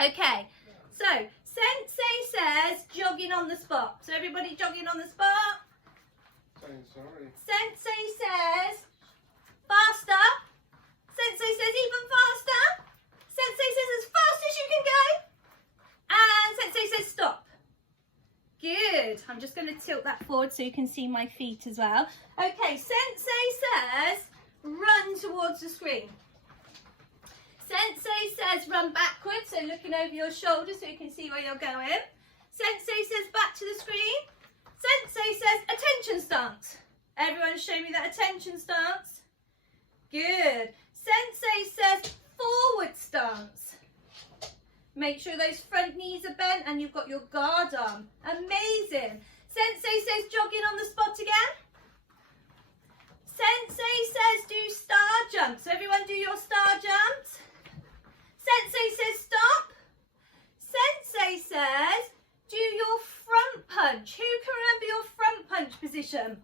Okay, so Sensei says jogging on the spot. So everybody jogging on the spot. Sorry. Sensei says faster. Sensei says even faster. Sensei says as fast as you can go. And Sensei says stop. Good. I'm just going to tilt that forward so you can see my feet as well. Okay, Sensei says run towards the screen. Sensei says run backwards, so looking over your shoulder so you can see where you're going. Sensei says back to the screen. Sensei says attention stance. Everyone show me that attention stance. Good. Sensei says forward stance. Make sure those front knees are bent and you've got your guard on. Amazing. Sensei says jogging on the spot again. Sensei says do star jumps. So everyone do your star jumps. Sensei says stop. Sensei says do your front punch. Who can remember your front punch position?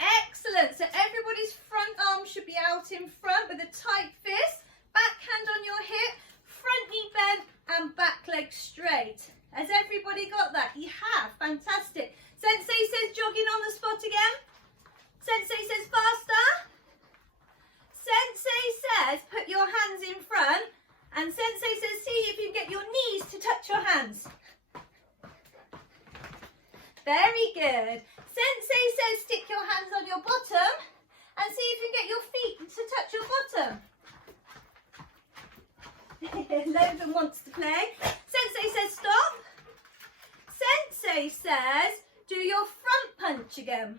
Excellent. So everybody's front arm should be out in front with a tight fist. Back hand on your hip, front knee bent and back leg straight. Has everybody got that? You have. Fantastic. Sensei says jogging on the spot again. Sensei says faster. Sensei says put your hands in front. And Sensei says see if you can get your knees to touch your hands. Very good. Sensei says stick your hands on your bottom and see if you can get your feet to touch your bottom. Logan wants to play. Sensei says stop. Sensei says do your front punch again.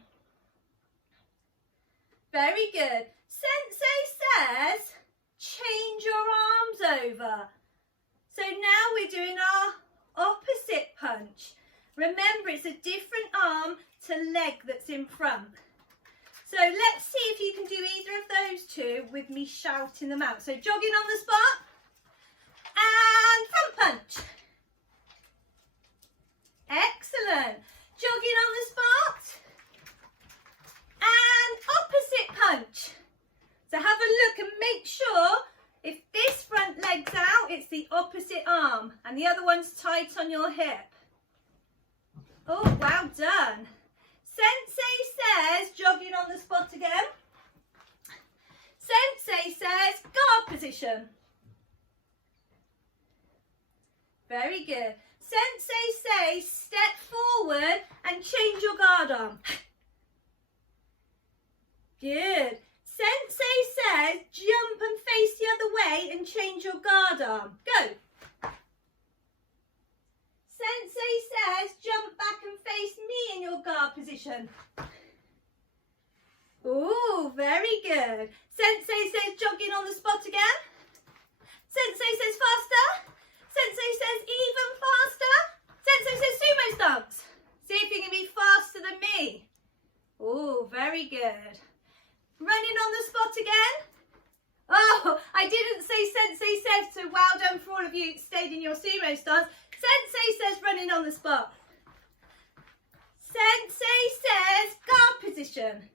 Very good. Sensei says change your arms over. So now we're doing our opposite punch. Remember, it's a different arm to leg that's in front. So let's see if you can do either of those two with me shouting them out. So jogging on the spot. And front punch. Excellent. Jogging on the spot. And opposite punch. So have a look and make sure if this front leg's out, it's the opposite arm. And the other one's tight on your hip. Oh, well done. Sensei says jogging on the spot again. Sensei says guard position. Very good. Sensei says step forward and change your guard arm. Good. Sensei says jump and face the other way and change your guard arm. Go. Sensei says jump back and face me in your guard position. Ooh, very good. Sensei says jogging on the spot again. Sensei says faster. Sensei says even faster. Sensei says sumo stance. See if you can be faster than me. Oh, very good. Running on the spot again. Oh, I didn't say Sensei says, so well done for all of you stayed in your sumo stance. Sensei says running on the spot. Sensei says guard position.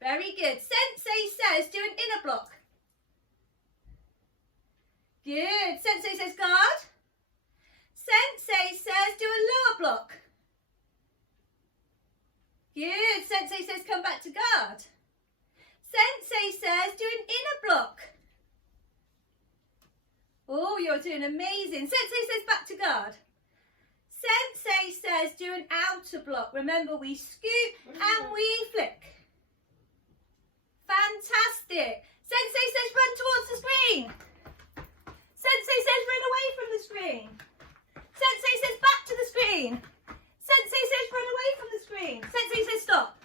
Very good. Sensei says do an inner block. Good. Sensei says guard. Sensei says do a lower block. Good. Sensei says come back to guard. Sensei says do an inner block. Oh, you're doing amazing. Sensei says back to guard. Sensei says do an outer block. Remember, we scoop and we flick. Fantastic. Sensei says run towards the screen. Sensei says run away from the screen. Sensei says back to the screen. Sensei says run away from the screen. Sensei says stop.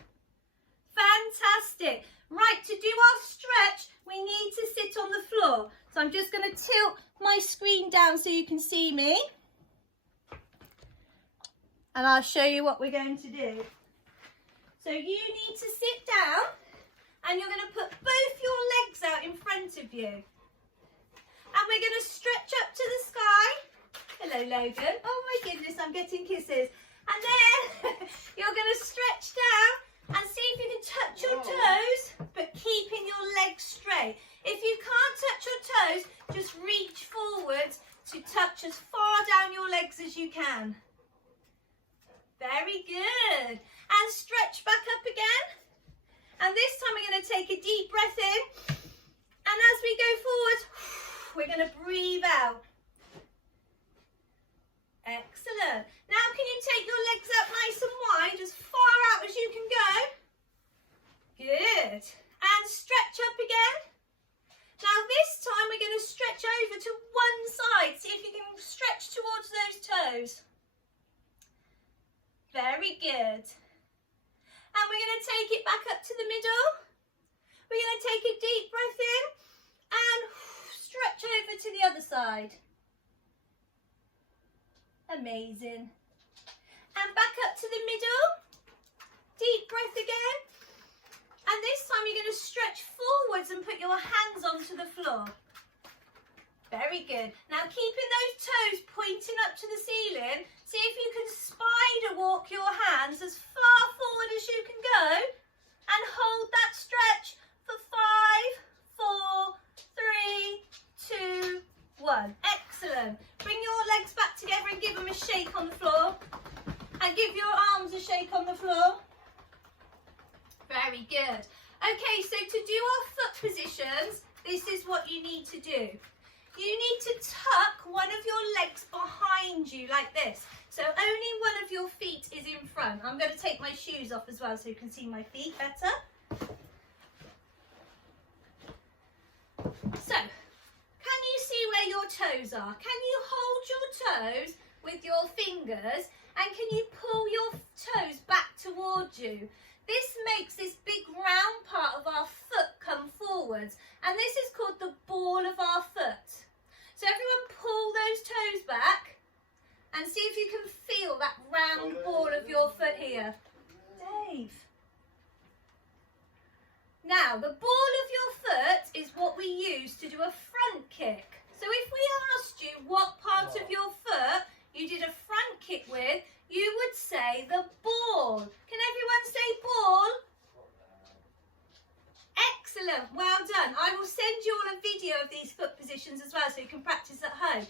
Fantastic. Right, to do our stretch, we need to sit on the floor. So I'm just going to tilt my screen down so you can see me. And I'll show you what we're going to do. So you need to sit down and you're going to put both your legs out in front of you. And we're going to stretch up to the sky. Hello, Logan. Oh my goodness, I'm getting kisses. And then you're going to stretch down and see if you can touch your toes, but keeping your legs straight. If you can't touch your toes, can. Very good. And stretch back up again. And this time we're going to take a deep breath in. And as we go forward, we're going to breathe out. Excellent. Now can you take your legs up nice and wide, as far out as you can go? Good. And stretch up again. Now this time we're going to stretch over to one side. See if you can stretch towards those toes. Very good. And we're going to take it back up to the middle. We're going to take a deep breath in and stretch over to the other side. Amazing. And back up to the middle. Deep breath again. And this time you're going to stretch forwards and put your hands onto the floor. Very good. Now keeping those toes pointing up to the ceiling, see if you can spider walk your hands as far forward as you can go and hold that stretch for 5, 4, 3, 2, 1. Excellent. Bring your legs back together and give them a shake on the floor. And give your arms a shake on the floor. Very good. Okay, so to do our foot positions, this is what you need to do. You need to tuck one of your legs behind you like this. So only one of your feet is in front. I'm going to take my shoes off as well so you can see my feet better. So, can you see where your toes are? Can you hold your toes with your fingers and can you pull your toes back towards you? This makes this big round part of our foot come forwards, and this is called the ball of our foot. So everyone pull those toes back and see if you can feel that round ball of your foot here. Dave. Now, the ball of your foot is what we use to do a front kick. So if we asked you what part of your foot you did a front kick with, you would say the ball. Can everyone say ball? Excellent, well done. I will send you all a video of these foot positions as well so you can practice at home.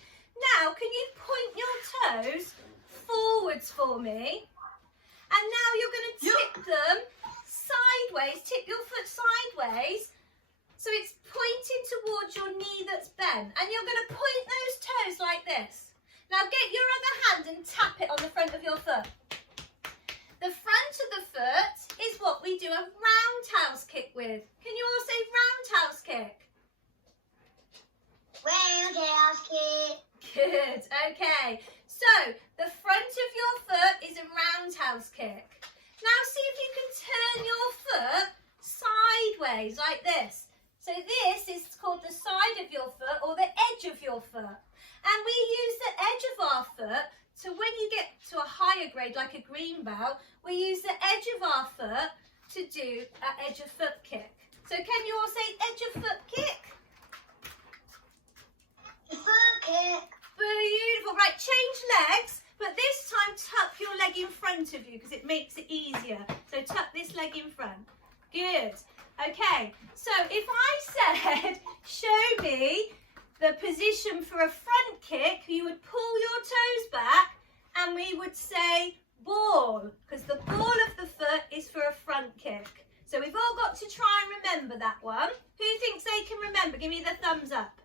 Now, can you point your toes forwards for me? And now you're going to tip them sideways, tip your foot sideways so it's pointing towards your knee that's bent. And you're going to point those toes like this. Now get your other hand and tap it on the front of your foot. The front of the foot is what we do a roundhouse kick with. Can you all say roundhouse kick? Roundhouse kick. Good, okay. So the front of your foot is a roundhouse kick. Now see if you can turn your foot sideways like this. So this is called the side of your foot or the edge of your foot. And we use the edge of our foot, so when you get to a higher grade like a green belt, we use the edge of our foot to do an edge of foot kick. So can you all say edge of foot kick? Foot kick. Beautiful. Right, change legs, but this time tuck your leg in front of you because it makes it easier. So tuck this leg in front. Good. Okay, so if I said, show me the position for a front kick, you would pull your toes back and we would say ball, because the ball of the foot is for a front kick. So we've all got to try and remember that one. Who thinks they can remember? Give me the thumbs up.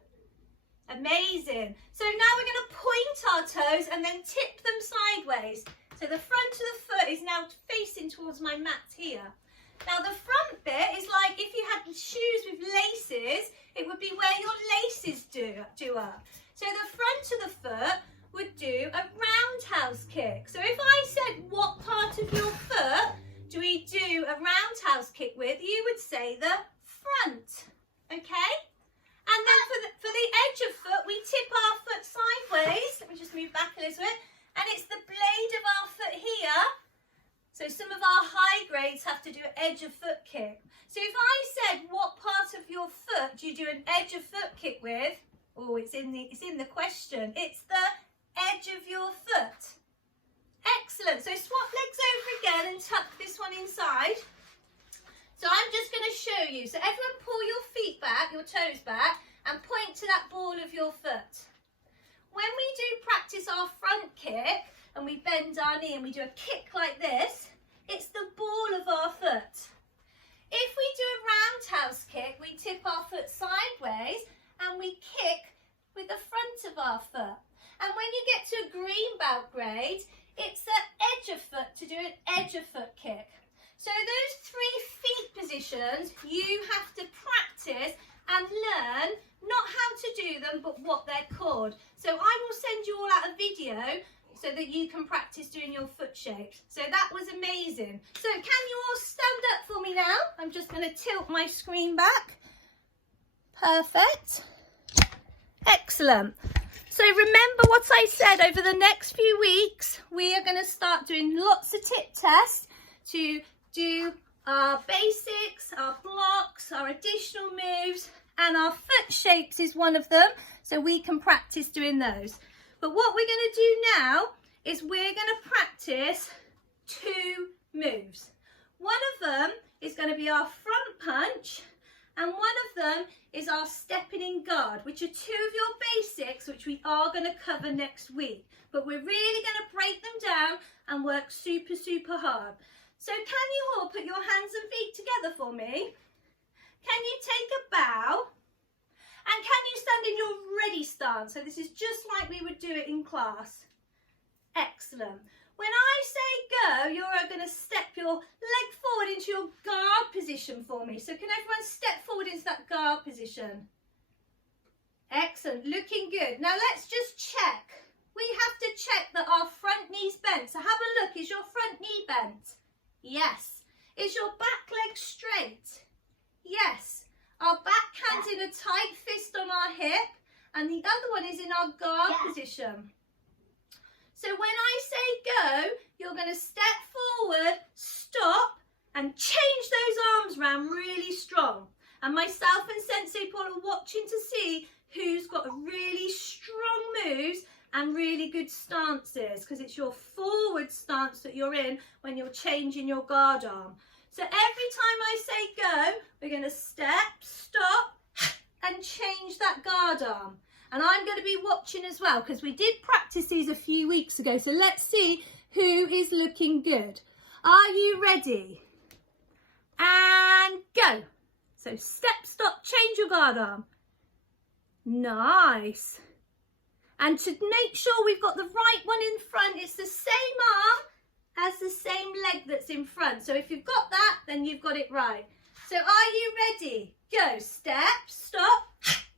Amazing. So now we're going to point our toes and then tip them sideways. So the front of the foot is now facing towards my mat here. Now the front bit is like if you had shoes with laces, it would be where your laces do up. So the front of the foot would do a roundhouse kick. So if I said what part of your foot do we do a roundhouse kick with, you would say the front. Okay? And then for the edge of foot, we tip our foot sideways. Let me just move back a little bit. And it's the blade of our foot here. So some of our high grades have to do an edge of foot kick. So if I said what part of your foot do you do an edge of foot kick with? Oh, it's in the question. It's the edge of your foot. Excellent. So swap legs over again and tuck this one inside. So I'm just going to show you. So everyone pull your feet back, your toes back, and point to that ball of your foot. When we do practice our front kick, and we bend our knee and we do a kick like this, it's the ball of our foot. If we do a roundhouse kick, we tip our foot sideways and we kick with the front of our foot. And when you get to a green belt grade, it's the edge of foot to do an edge of foot kick. So those 3 feet positions, you have to practice and learn not how to do them, but what they're called. So I will send you all out a video so that you can practice doing your foot shapes. So that was amazing. So can you all stand up for me now? I'm just going to tilt my screen back. Perfect. Excellent. So remember what I said, over the next few weeks, we are going to start doing lots of tip tests to do our basics, our blocks, our additional moves, and our foot shapes is one of them, so we can practice doing those. But what we're going to do now is we're going to practice 2 moves. One of them is going to be our front punch, and one of them is our stepping in guard, which are 2 of your basics, which we are going to cover next week. But we're really going to break them down and work super, super hard. So can you all put your hands and feet together for me? Can you take a bow? And can you stand in your ready stance? So this is just like we would do it in class. Excellent. When I say go, you're going to step your leg forward into your guard position for me. So can everyone step forward into that guard position? Excellent. Looking good. Now let's just check. We have to check that our front knee's bent. So have a look. Is your front knee bent? Yes. Is your back leg straight? Yes. Our back hand's in a tight fist on our hip, and the other one is in our guard position. So when I say go, you're going to step forward, stop, and change those arms around really strong. And myself and Sensei Paul are watching to see who's got really strong moves and really good stances, because it's your forward stance that you're in when you're changing your guard arm. So every time I say go, we're going to step, stop, and change that guard arm. And I'm going to be watching as well, because we did practice these a few weeks ago. So let's see who is looking good. Are you ready? And go. So step, stop, change your guard arm. Nice. And to make sure we've got the right one in front, it's the same arm as the same leg that's in front. So if you've got that, then you've got it right. So are you ready? Go. Step, stop,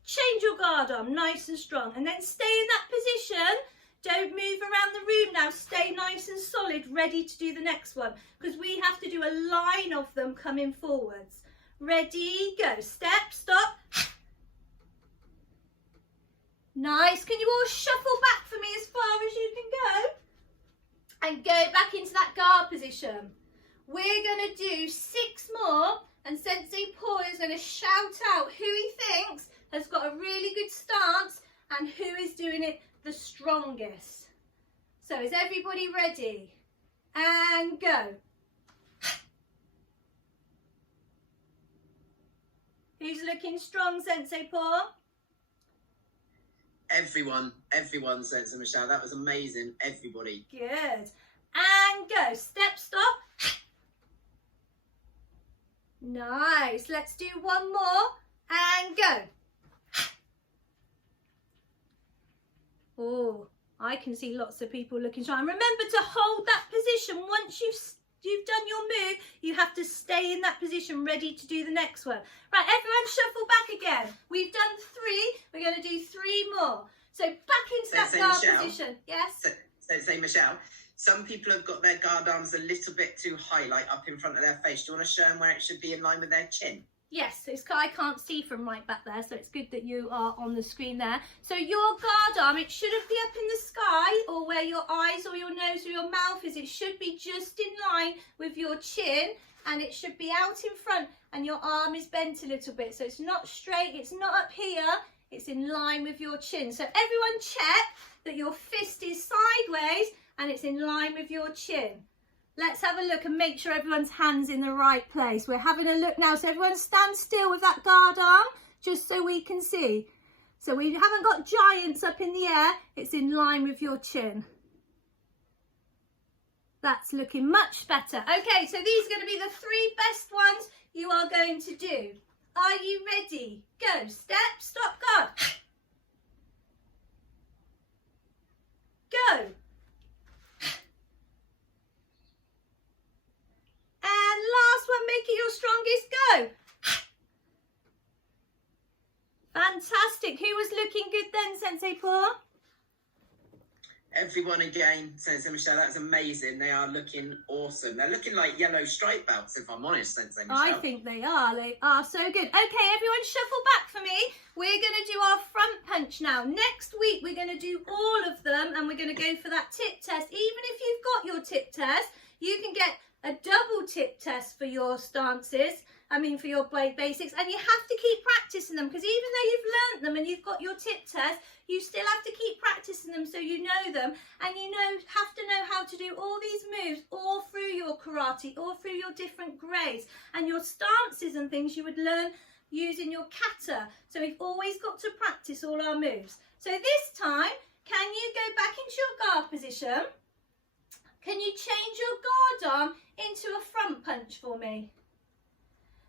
change your guard arm, nice and strong. And then stay in that position. Don't move around the room now. Stay nice and solid, ready to do the next one, because we have to do a line of them coming forwards. Ready, go. Step, stop. Nice. Can you all shuffle back for me as far as you can go? And go back into that guard position. We're going to do 6 more, and Sensei Paul is going to shout out who he thinks has got a really good stance and who is doing it the strongest. So is everybody ready? And go. Who's looking strong, Sensei Paul? Everyone, Sensei Michelle. That was amazing. Everybody. Good. And go. Step, stop. Nice. Let's do one more. And go. Oh, I can see lots of people looking strong. And remember to hold that position. Once you've done your move, you have to stay in that position ready to do the next one. Right, everyone shuffle back again. We've done 3. We're going to do 3 more. So back into that guard position. Yes? Say, Michelle, some people have got their guard arms a little bit too high, like up in front of their face. Do you want to show them where it should be in line with their chin? Yes, I can't see from right back there, so it's good that you are on the screen there. So your guard arm, it shouldn't be up in the sky or where your eyes or your nose or your mouth is. It should be just in line with your chin, and it should be out in front, and your arm is bent a little bit. So it's not straight, it's not up here, it's in line with your chin. So everyone check that your fist is sideways and it's in line with your chin. Let's have a look and make sure everyone's hand's in the right place. We're having a look now. So everyone stand still with that guard arm, just so we can see. So we haven't got giants up in the air. It's in line with your chin. That's looking much better. Okay, so these are going to be the 3 best ones you are going to do. Are you ready? Go. Step, stop, guard. Go. And last one, make it your strongest. Go. Fantastic. Who was looking good then, Sensei Paul? Everyone again, Sensei Michelle, that's amazing. They are looking awesome. They're looking like yellow stripe belts, if I'm honest, Sensei Michelle. I think they are. They are so good. Okay, everyone shuffle back for me. We're going to do our front punch now. Next week, we're going to do all of them and we're going to go for that tip test. Even if you've got your tip test, you can get a double tip test for your stances. For your basics, and you have to keep practicing them because even though you've learnt them and you've got your tip test, you still have to keep practicing them so you know them, and you have to know how to do all these moves all through your karate, all through your different grades, and your stances and things you would learn using your kata. So we've always got to practice all our moves. So this time, can you go back into your guard position? Can you change your guard arm into a front punch for me?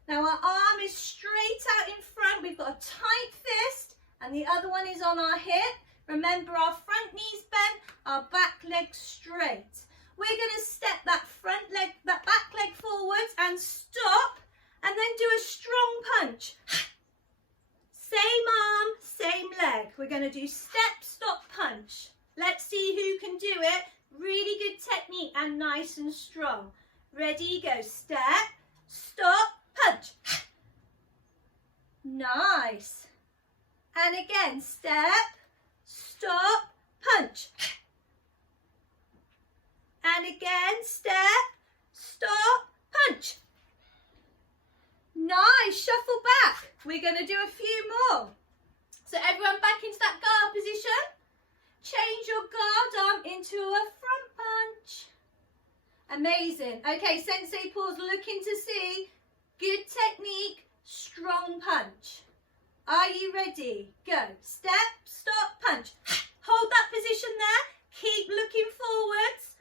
Now our arm is straight out in front. We've got a tight fist and the other one is on our hip. Remember, our front knee's bent, our back leg straight. We're going to step that back leg forwards and stop and then do a strong punch. Same arm, same leg. We're going to do step, stop, punch. Let's see who can do it. Really good technique and nice and strong. Ready, go. Step, stop, punch. Nice. And again, step, stop, punch. And again, step, stop, punch. Nice. Shuffle back. We're going to do a few more. So everyone back into that guard position. Change your guard arm into a front punch. Amazing. Okay, Sensei Paul's looking to see good technique, strong punch. Are you ready? Go. Step, stop, punch. Hold that position there. Keep looking forwards.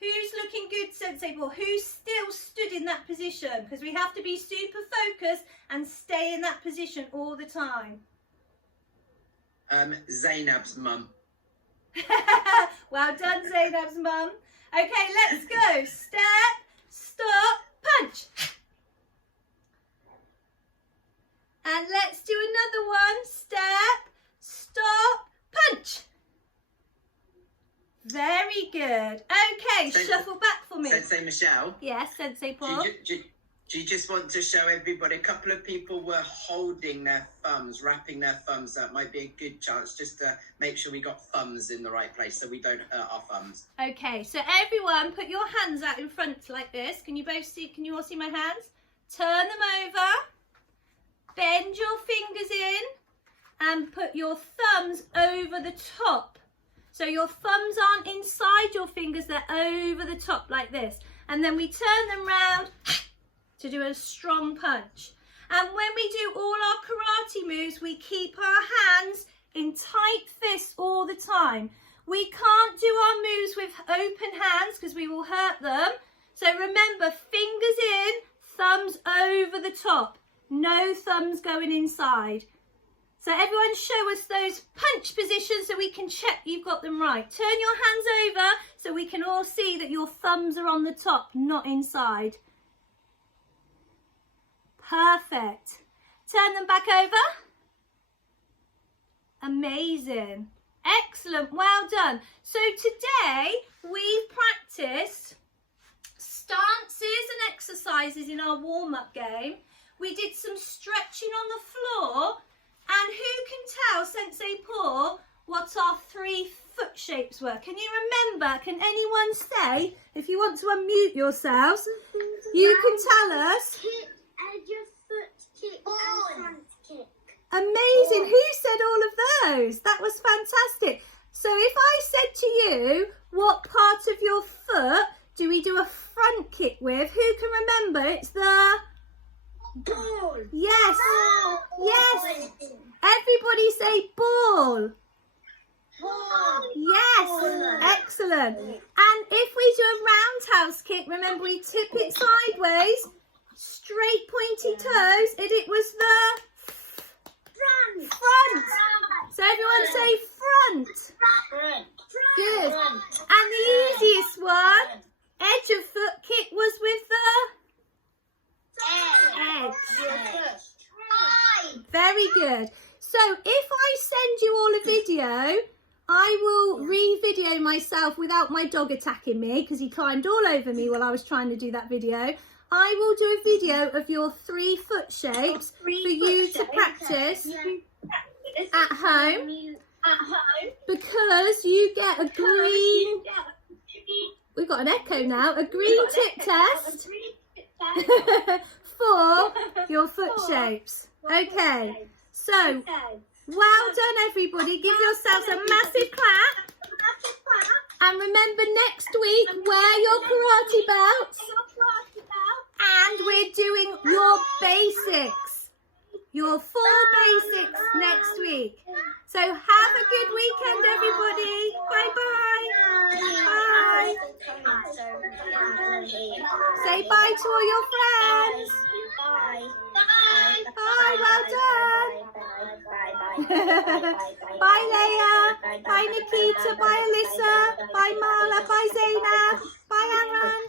Who's looking good, Sensei Paul? Who's still stood in that position? Because we have to be super focused and stay in that position all the time. Zainab's mum. Well done, Zainab's mum. Okay, let's go. Step, stop, punch. And let's do another one. Step, stop, punch. Very good. Okay, shuffle back for me. Sensei Michelle? Yes, Sensei Paul. Do you just want to show everybody? A couple of people were holding their thumbs, wrapping their thumbs. That might be a good chance just to make sure we got thumbs in the right place so we don't hurt our thumbs. Okay, so everyone put your hands out in front like this. Can you all see my hands? Turn them over. Bend your fingers in and put your thumbs over the top. So your thumbs aren't inside your fingers, they're over the top like this. And then we turn them round to do a strong punch. And when we do all our karate moves, we keep our hands in tight fists all the time. We can't do our moves with open hands because we will hurt them. So remember, fingers in, thumbs over the top. No thumbs going inside. So everyone show us those punch positions so we can check you've got them right. Turn your hands over so we can all see that your thumbs are on the top, not inside. Perfect. Turn them back over. Amazing. Excellent. Well done. So today we've practiced stances and exercises in our warm-up game. We did some stretching on the floor. And who can tell Sensei Paul what our 3 foot shapes were? Can you remember? Can anyone say, if you want to unmute yourselves, you can tell us. Kick and your foot kick and front kick. Amazing. Who said all of those? That was fantastic. So if I said to you, what part of your foot do we do a front kick with? Who can remember? It's the... Ball. Yes. Ball. Yes. Everybody say ball. Yes, excellent. And if we do a roundhouse kick, remember we tip it sideways, straight pointy toes, and it was the front. So everyone say front. Good. And the easiest one, edge of foot kick, was with the edge. Very good. So if I send you all a video, I will re-video myself without my dog attacking me because he climbed all over me while I was trying to do that video. I will do a video of your 3 foot shapes for you to practice at home because you get a green, we've got an echo now, a green tip test for your foot shapes. Okay, so well done everybody, give yourselves a massive clap. And remember next week, wear your karate belts. And we're doing your basics. Your 4 basics next week. So have a good weekend everybody. Bye bye. Bye. Say bye to all your friends. Bye, well done. Bye Leah. Bye Nikita. Bye Alyssa. Bye Marla. Bye Zainab. Bye Aaron.